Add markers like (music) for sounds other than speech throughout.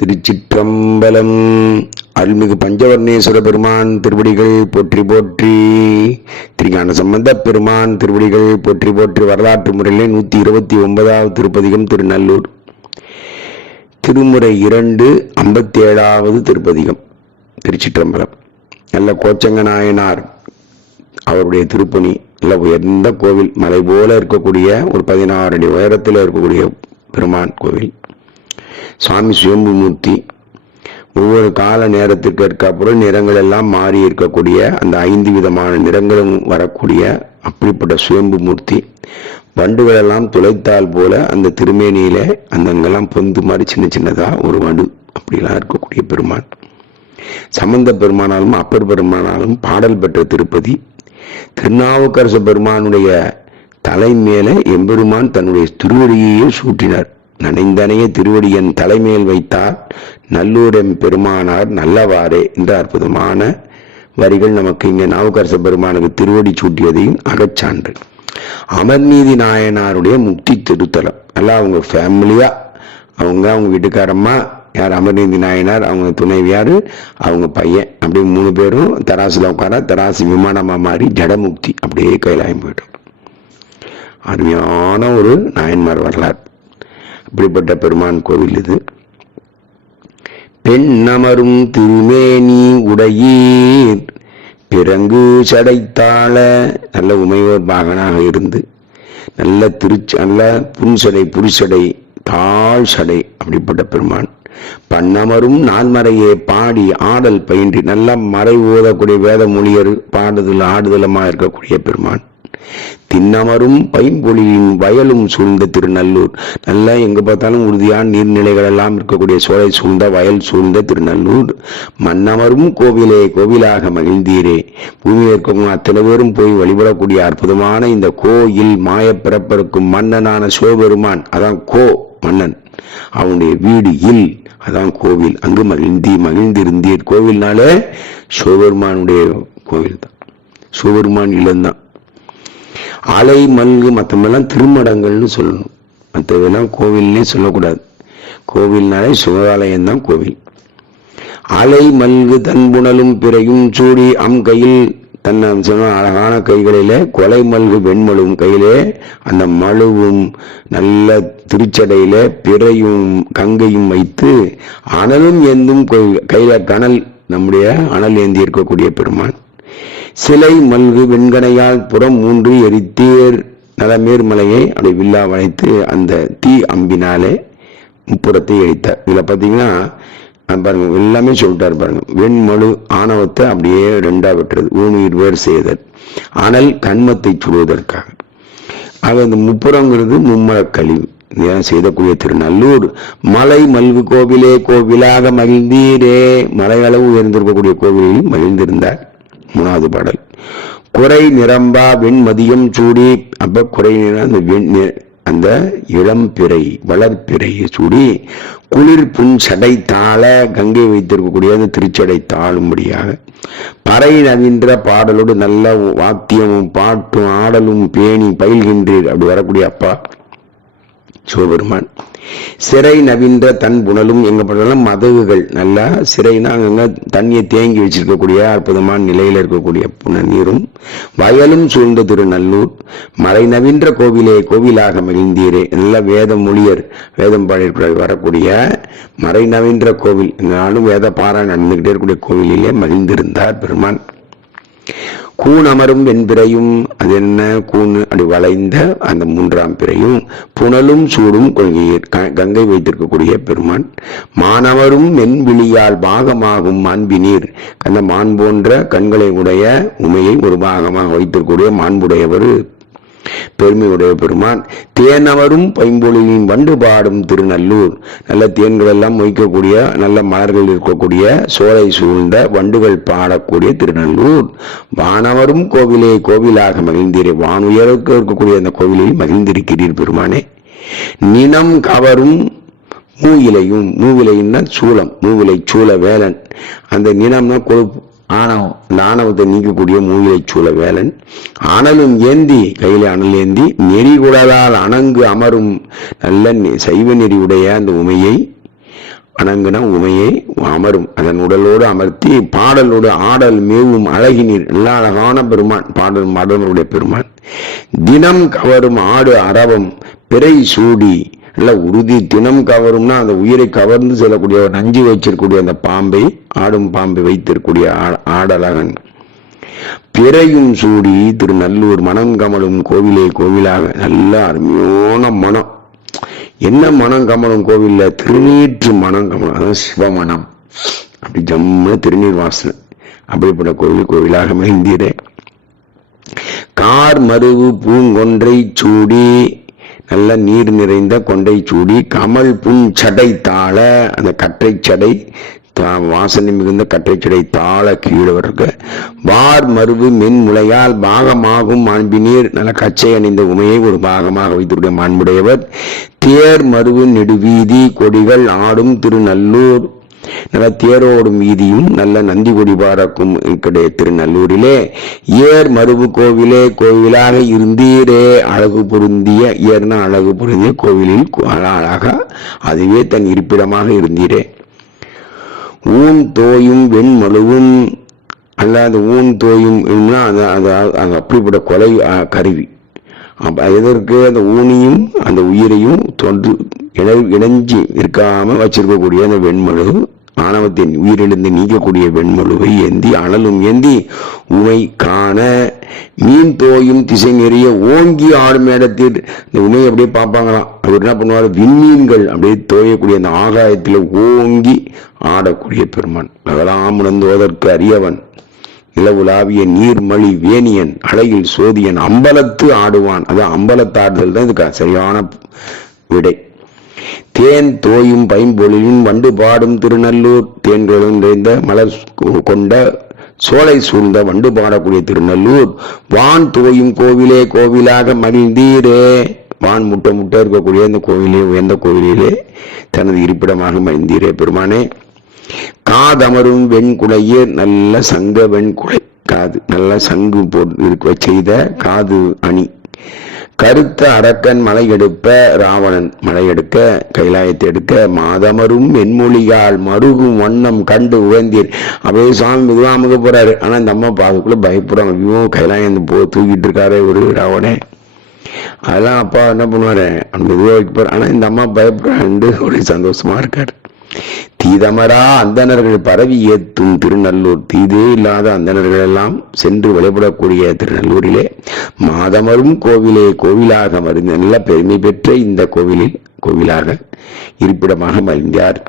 திருச்சிற்றம்பலம். அருள்மிகு பஞ்சவர்ணேஸ்வர பெருமான் திருவடிகள் போற்றி போற்றி. திருஞான சம்பந்த பெருமான் திருவடிகள் போற்றி போற்றி வரலாற்று முறையிலே நூற்றி இருபத்தி ஒன்பதாவது திருப்பதிகம் திருநல்லூர். திருமுறை இரண்டு ஐம்பத்தி ஏழாவது திருப்பதிகம் திருச்சிற்றம்பலம். நல்ல கோச்சங்க நாயனார் அவருடைய திருப்பணி நல்ல உயர்ந்த கோவில் மலை போல இருக்கக்கூடிய ஒரு பதினாறு அடி உயரத்தில் இருக்கக்கூடிய பெருமான் கோவில். சுவாமி சுயம்புமூர்த்தி ஒவ்வொரு கால நேரத்திற்கு ஏற்கப்புறம் நிறங்கள் எல்லாம் மாறி இருக்கக்கூடிய அந்த ஐந்து விதமான நிறங்களும் வரக்கூடிய அப்படிப்பட்ட சுயம்பு மூர்த்தி வண்டுகளெல்லாம் துளைத்தால் போல அந்த திருமேனியில அந்த அங்கெல்லாம் பொந்து மாதிரி சின்ன சின்னதா ஒரு வண்டு அப்படிலாம் இருக்கக்கூடிய பெருமான். சம்பந்த பெருமானாலும் அப்பர் பெருமானாலும் பாடல் பெற்ற திருப்பதி. திருநாவுக்கரசு பெருமானுடைய தலை மேல எம்பெருமான் தன்னுடைய திருவடியையே சூட்டினார். நனைந்தனைய திருவடியன் தலைமையில் வைத்தார். நல்லூரம் பெருமானார் நல்லவாறே என்ற அற்புதமான வரிகள் நமக்கு இங்கே நாவுக்கரச பெருமானுக்கு திருவடி சூட்டியதையும் அகச்சான்று. அமர்நீதி நாயனாருடைய முக்தி திருத்தலம். எல்லாம் அவங்க ஃபேமிலியா அவங்க அவங்க வீட்டுக்காரம்மா யார் அமர்நீதி நாயனார் அவங்க துணைவியார் அவங்க பையன். அப்படி மூணு பேரும் தராசுல உட்கார தராசு விமானமாக மாறி ஜடமுக்தி அப்படியே கைலாயம் போயிட்டோம் அருமையான ஒரு நாயன்மார் வரலாறு. இப்படிப்பட்ட பெருமான் கோவில் இது. பெண்ணமரும் திருமேனி உடையீர் பிறங்கு சடைத்தாள நல்ல உமையோர் பாகனாக இருந்து நல்ல திருச்சி நல்ல புன்சடை புரிசடை தாழ் சடை அப்படிப்பட்ட பெருமான். பண்ணமரும் நான்மறையே பாடி ஆடல் பயின்றி நல்ல மறை ஓதக்கூடிய வேத மொழியர் பாடுதல் ஆடுதலமா இருக்கக்கூடிய பெருமான். தின்னமரும் பைம்பொழியின் வயலும் சூழ்ந்த திருநல்லூர். நல்லா எங்கே பார்த்தாலும் உறுதியான நீர்நிலைகள் எல்லாம் இருக்கக்கூடிய சோலை சூழ்ந்த வயல் சூழ்ந்த திருநல்லூர். மன்னமரும் கோவிலே கோவிலாக மகிழ்ந்தீரே. பூமியில் இருக்கவங்க அத்தனை பேரும் போய் வழிபடக்கூடிய அற்புதமான இந்த கோயில் மாய பிறப்பிருக்கும் மன்னனான சிவபெருமான். அதான் கோ மன்னன். அவனுடைய வீடு இல். அதான் கோவில். அங்கு மகிழ்ந்தி மகிழ்ந்திருந்தீர். கோவில்னாலே சிவபெருமானுடைய கோவில் தான் சிவபெருமான் இல்லம்தான் அலை மல்கு மற்றமெல்லாம் திருமடங்கள்னு சொல்லணும். மற்றதெல்லாம் கோவில்னே சொல்லக்கூடாது. கோவில்னாலே சிவாலயம் தான் கோவில். அலை மல்கு தன்புணலும் பிறையும் சூடி அம் கையில் தன்னை சொன்ன அழகான கைகளில கொலை மல்கு வெண்மலும் கையிலே அந்த மழுவும் நல்ல திருச்சடையில பிறையும் கங்கையும் வைத்து அனலும் ஏந்தும் கையில கனல் நம்முடைய அனல் ஏந்தி இருக்கக்கூடிய பெருமான். சிலை மல்கு வெண்கனையால் புறம் மூன்று எரித்தீர் நலமேர்மலையை அப்படி வில்லா வளைத்து அந்த தீ அம்பினாலே முப்புறத்தை எரித்தார். இதில் பார்த்தீங்கன்னா பாருங்க எல்லாமே சொல்லிட்டாரு பாருங்க. வெண்மழு ஆணவத்தை அப்படியே ரெண்டா வெட்டுறது ஊனுயிர் வேர் செய்தல் அனல் கண்மத்தை சுடுவதற்காக ஆக இந்த முப்புறங்கிறது மும்மல கழிவு இதெல்லாம் செய்தக்கூடிய திருநல்லூர் மலை மல்கு கோவிலே கோவிலாக மகிழ்ந்தீரே. மலை அளவு உயர்ந்திருக்கக்கூடிய கோவிலில் மகிழ்ந்திருந்தார். மூணாவது பாடல். குறை நிரம்பா வெண்மதியம் சூடி அப்ப குறை அந்த வெண் அந்த இளம்பிறை வளர்ப்பிறையை சூடி குளிர் புன் சடை தாள கங்கை வைத்திருக்கக்கூடிய அந்த திருச்சடை தாழும்படியாக பறை நவீன்ற பாடலோடு நல்ல வாத்தியமும் பாட்டும் ஆடலும் பேணி பயில்கின்றீர். அப்படி வரக்கூடிய அப்பா சிவபெருமான். சிறை நவீன்ற தன் புனலும் எங்க பண்ணலாம் மதகுகள். நல்லா சிறைனா அங்கங்க தண்ணியை தேங்கி வச்சிருக்கக்கூடிய அற்புதமான நிலையில இருக்கக்கூடிய புன நீரும் வயலும் சூழ்ந்த திருநல்லூர் மலை நவீன்ற கோவிலே கோவிலாக மகிழ்ந்தீரே. நல்ல வேத மொழியர் வேதம் பாடி வரக்கூடிய மறை நவீன்ற கோவில் நானும் வேத பாரா நடந்துகிட்டே இருக்கக்கூடிய கோவிலிலே மகிழ்ந்திருந்தார் பெருமான். கூன் அமரும் வெண்பிறையும் அது என்ன? கூண் அப்படி வளைந்த அந்த மூன்றாம் பிறையும் புனலும் சூடும் கொள்கையர் க- கங்கை வைத்திருக்கக்கூடிய பெருமான். மானமரும் மென்விழியால் பாகமாகும் மாண்பினீர். அந்த மான் போன்ற கண்களை உடைய உமையை ஒரு பாகமாக வைத்திருக்கக்கூடிய மாண்புடையவர் பெருமையுடைய பெருமான் தேனவரும் பைம்பொழியும் வண்டு பாடும் திருநல்லூர். நல்ல தேன்கள் எல்லாம் மொய்க்கக்கூடிய நல்ல மலர்கள் இருக்கக்கூடிய சோலை சூழ்ந்த வண்டுகள் பாடக்கூடிய திருநல்லூர். வானவரும் கோவிலே கோவிலாக மகிழ்ந்தீரே வானுயருக்கு இருக்கக்கூடிய அந்த கோவிலில் மகிழ்ந்திருக்கிறீர் பெருமானே. நினம் கவரும் மூவிலையும் மூவிலைன்னா சூளம் மூவிலை சூள வேலன். அந்த நினம்னா கொழுப்பு ஆணவம் அந்த ஆணவத்தை நீக்கக்கூடிய மூங்கிலை சூழ வேலன். அனலும் ஏந்தி கையில அனல் ஏந்தி நெறிகுடலால் அணங்கு அமரும் நல்ல நெ- சைவ நெறியுடைய அந்த உமையை அணங்குன உமையை அமரும். அதன் உடலோடு அமர்த்தி பாடலோடு ஆடல் மேவும் அழகினீர் எல்லா அழகான பெருமான் பாடல் மாடவருடைய பெருமான். தினம் கவரும் ஆடு அரவம் பிறை சூடி இல்லை உறுதி தினம் கவரும்னா அந்த உயிரை கவர்ந்து செல்லக்கூடிய ஒரு நஞ்சு வச்சிருக்கக்கூடிய அந்த பாம்பை ஆடும் பாம்பை வைத்திருக்கக்கூடிய ஆடலகன். பிறையும் சூடி திருநல்லூர் மனம் கமலும் கோவிலே கோவிலாக நல்ல அருமையான மனம். என்ன மனம் கமலும் கோவில்ல? திருநீற்று மனம் கமலம் அதான் சிவமனம். அப்படி ஜம்மு திருநீர் வாசனை. அப்படிப்பட்ட கோவில் கோவிலாக மகிழ்ந்தீரே. கார் மருவு பூங்கொன்றை சூடி நல்ல நீர் நிறைந்த கொண்டை சூடி கமல் புன் சடை தாழ அந்த கற்றை சடை தா- வாசனை மிகுந்த கற்றைச்சடை சடை தாழ கீழே வார் மருவு மென் முளையால் பாகமாகும் மாண்பினீர் நல்ல கச்சை அணிந்த உமையை ஒரு பாகமாக வைத்துடைய மாண்புடையவர். தேர் மருவு நெடுவீதி கொடிகள் ஆடும் திருநல்லூர் நல்ல தேரோடும் வீதியும் நல்ல நந்தி கொடி பாடக்கும் கிடையாது திருநல்லூரிலே. ஏர் மருவு கோவிலே கோவிலாக இருந்தீரே அழகு பொருந்திய ஏர்னா அழகு பொருந்திய கோவிலில் அழகாக அதுவே தன் இருப்பிடமாக இருந்தீரே. ஊன் தோயும் வெண்மழுவும் அல்லாத ஊன் தோயும் அந்த அது அது அப்படிப்பட்ட கொலை கருவி. அப்ப எதற்கு அந்த ஊனியும் அந்த உயிரையும் தொன்று இணை இணைஞ்சு இருக்காமல் வச்சிருக்கக்கூடிய அந்த வெண்மழு மாணவத்தின் உயிரிழந்து நீக்கக்கூடிய வெண்மழுவை ஏந்தி அழலும் ஏந்தி உமை காண மீன் தோயும் திசை நிறைய ஓங்கி ஆடும் இடத்தில் இந்த உமையை அப்படியே பார்ப்பாங்களாம். அவர் என்ன பண்ணுவார்? விண்மீன்கள் அப்படியே தோயக்கூடிய அந்த ஆகாயத்தில் ஓங்கி ஆடக்கூடிய பெருமான். அதெல்லாம் உணர்ந்தோதற்கு அரியவன் நிலவுலாவிய நீர்மழி வேணியன் அழகில் சோதியன் அம்பலத்து ஆடுவான். அது அம்பலத்தாடுதல் தான் இதுக்கு சரியான விடை. தேன் தோயும் பைம்பொழிலும் வண்டு பாடும் திருநல்லூர் தேன்களும் நிறைந்த மலர் கொண்ட சோலை சூழ்ந்த வண்டு பாடக்கூடிய திருநல்லூர். வான் தோயும் கோவிலே கோவிலாக மகிழ்ந்தீரே. வான் முட்டை முட்டை இருக்கக்கூடிய அந்த கோவிலே உயர்ந்த கோவிலிலே தனது இருப்பிடமாக மகிழ்ந்தீரே பெருமானே. காதமரும் வெண்குலையே நல்ல சங்க வெண்குலை. காது நல்ல சங்கு போட்டு செய்த காது அணி. கருத்த அரக்கன் மலை எடுப்ப ராவணன் மலை எடுக்க கைலாயத்தை எடுக்க மாதமரும் வெண்மொழியால் மருகும் வண்ணம் கண்டு உயர்ந்தீர் அப்படியே சாமி மெதுவா அமுக போறாரு. ஆனா இந்த அம்மா பாதுக்குள்ள பயப்படுறாங்க. ஐயோ கைலாயம் போ தூக்கிட்டு இருக்காரே ஒரு ராவணே. அதெல்லாம் அப்பா என்ன பண்ணுவாரு? அந்த வைக்க போற ஆனா இந்த அம்மா பயப்படுறாண்டு ஒரு சந்தோஷமா இருக்காரு. தீதமரா அந்தணர்கள் பரவி ஏத்தும் திருநல்லூர். தீதே இல்லாத அந்தணர்கள் எல்லாம் சென்று வழிபடக்கூடிய திருநல்லூரிலே மாதமரும் கோவிலே கோவிலாக மருந்து நல்ல பெருமை பெற்ற இந்த கோவிலில் கோவிலாக இருப்பிடமாக மறிந்தார்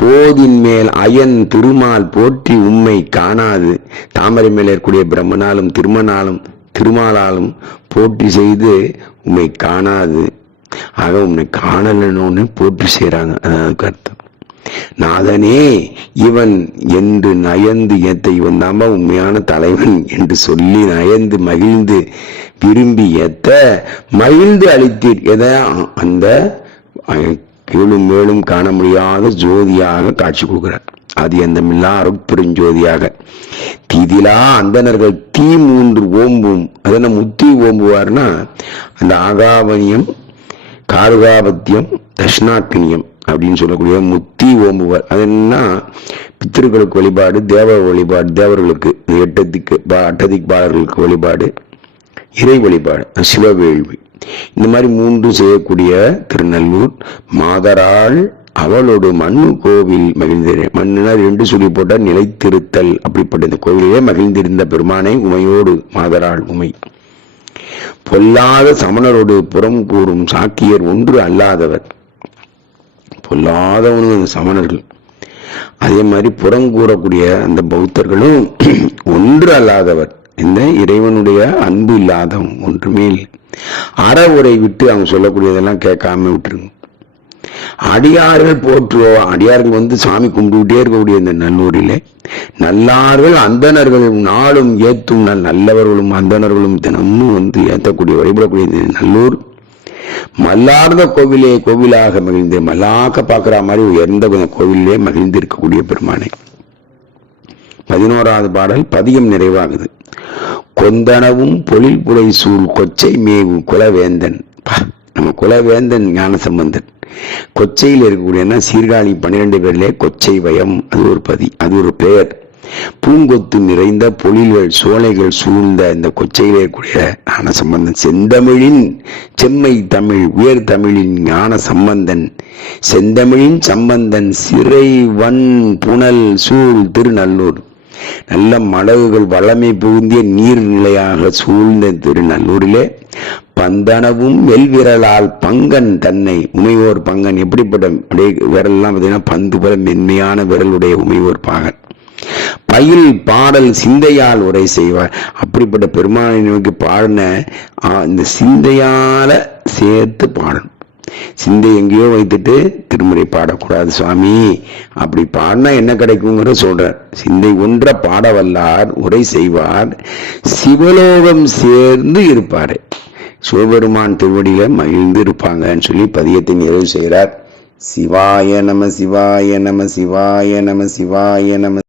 போதின் மேல் அயன் திருமால் போற்றி உம்மை காணாது. தாமரை மேல் இருக்கக்கூடிய பிரம்மனாலும் திருமணாலும் திருமாலாலும் போற்றி செய்து உம்மை காணாது. ஆக உன்னை காணலன்னு போற்றி செய்றாங்க. அதான் அர்த்தம் நாதனே இவன் என்று நயந்து ஏத்த இவன் தாம்பா உண்மையான தலைவன் என்று சொல்லி நயந்து மகிழ்ந்து விரும்பி ஏத்த மகிழ்ந்து அளித்தீர். எதை? அந்த அஹ், கீழும் மேலும் காண முடியாத ஜோதியாக காட்சி கொடுக்கிறார். அது எந்தமில்லா அருட்பெருஞ்சோதியாக தீதிலா அந்தணர்கள் தீ மூன்று ஓம்பும். அதென்ன முத்தி ஓம்புவார்னா அந்த ஆகாவணியம் தாருகாபத்தியம் தஷ்ணாக்கினியம் அப்படின்னு சொல்லக்கூடிய முத்தி ஓம்புவர். அது என்ன? பித்திருக்களுக்கு வழிபாடு தேவ வழிபாடு தேவர்களுக்கு எட்டதிக்கு அட்டதிக் பாலர்களுக்கு வழிபாடு இறை வழிபாடு சிவவேள்வி இந்த மாதிரி மூன்று செய்யக்கூடிய திருநல்லூர் மாதராள் அவளோடு மண்ணு கோவில் மகிழ்ந்திரு மண்ணுனா ரெண்டு சொல்லி போட்டால் நிலைத்திருத்தல் அப்படிப்பட்ட இந்த கோவிலே மகிழ்ந்திருந்த பெருமானை உமையோடு மாதராள் உமை. பொல்லாத சமணரோடு புறம் கூறும் சாக்கியர் ஒன்று அல்லாதவர். பொல்லாதவனும் சமணர்கள். அதே மாதிரி புறம் கூறக்கூடிய அந்த பௌத்தர்களும் (clears throat) ஒன்று அல்லாதவர். இந்த இறைவனுடைய அன்பு இல்லாதவன் ஒன்றுமே இல்லை. அறவுரை விட்டு அவங்க சொல்லக்கூடியதெல்லாம் கேட்காம விட்டுருங்க. அடியார்கள் போற்றுவோம். அடியார்கள் வந்து சாமி கும்பிட்டுட்டே இருக்கக்கூடிய இந்த நல்லூரில் நல்லார்கள் அந்தணர்களும் நாளும் ஏத்தும் நல்லவர்களும் அந்தணர்களும் தினமும் வந்து ஏத்தக்கூடிய வழிபடக்கூடிய நல்லூர். மல்லார்ந்த கோவிலே கோவிலாக மகிழ்ந்து மல்லாக்க பார்க்கிற மாதிரி உயர்ந்த கோவிலே மகிழ்ந்து இருக்கக்கூடிய பெருமானை. பதினோராவது பாடல் பதியம் நிறைவாகுது. கொந்தனவும் பொழில் புலை சூழ் கொச்சை மேவு குலவேந்தன். குலவேந்தன் ஞானசம்பந்தன் கொச்சையில் இருக்கக்கூடியன்னா சீர்காழி பன்னிரெண்டு பேர்லே கொச்சை வயம் அது ஒரு பதி அது ஒரு பெயர். பூங்கொத்து நிறைந்த பொழில்கள் சோலைகள் சூழ்ந்த இந்த கொச்சையில் இருக்கக்கூடிய ஞான சம்பந்தன். செந்தமிழின் செம்மை தமிழ் உயர் தமிழின் ஞான சம்பந்தன். செந்தமிழின் சம்பந்தன் சிறை வன் புனல் சூழ் திருநல்லூர். நல்ல மடகுகள் வளமை புகுந்திய நீர்நிலையாக சூழ்ந்த திருநல்லூரிலே பந்தனவும் மெல்விரலால் பங்கன் தன்னை உமையோர் பங்கன். எப்படிப்பட்ட அப்படியே விரல்லாம் பார்த்தீங்கன்னா பந்து போல மென்மையான விரலுடைய உமையோர் பாகன். பயில் பாடல் சிந்தையால் உரை செய்வார். அப்படிப்பட்ட பெருமானை நோக்கி பாடின இந்த சிந்தையால சேர்த்து பாடணும். சிந்தை எங்கேயோ வைத்துட்டு திருமுறை பாடக்கூடாது சுவாமி. அப்படி பாடினா என்ன கிடைக்குங்கிற சொல்றார். சிந்தை ஒன்ற பாட வல்லார் உரை செய்வார். சிவலோகம் சேர்ந்து இருப்பாரு. சிவபெருமான் திருவடியில மகிழ்ந்து இருப்பாங்கன்னு சொல்லி பதியத்தை நிறைவு செய்கிறார். சிவாய நம சிவாய நம சிவாய நம சிவாய நம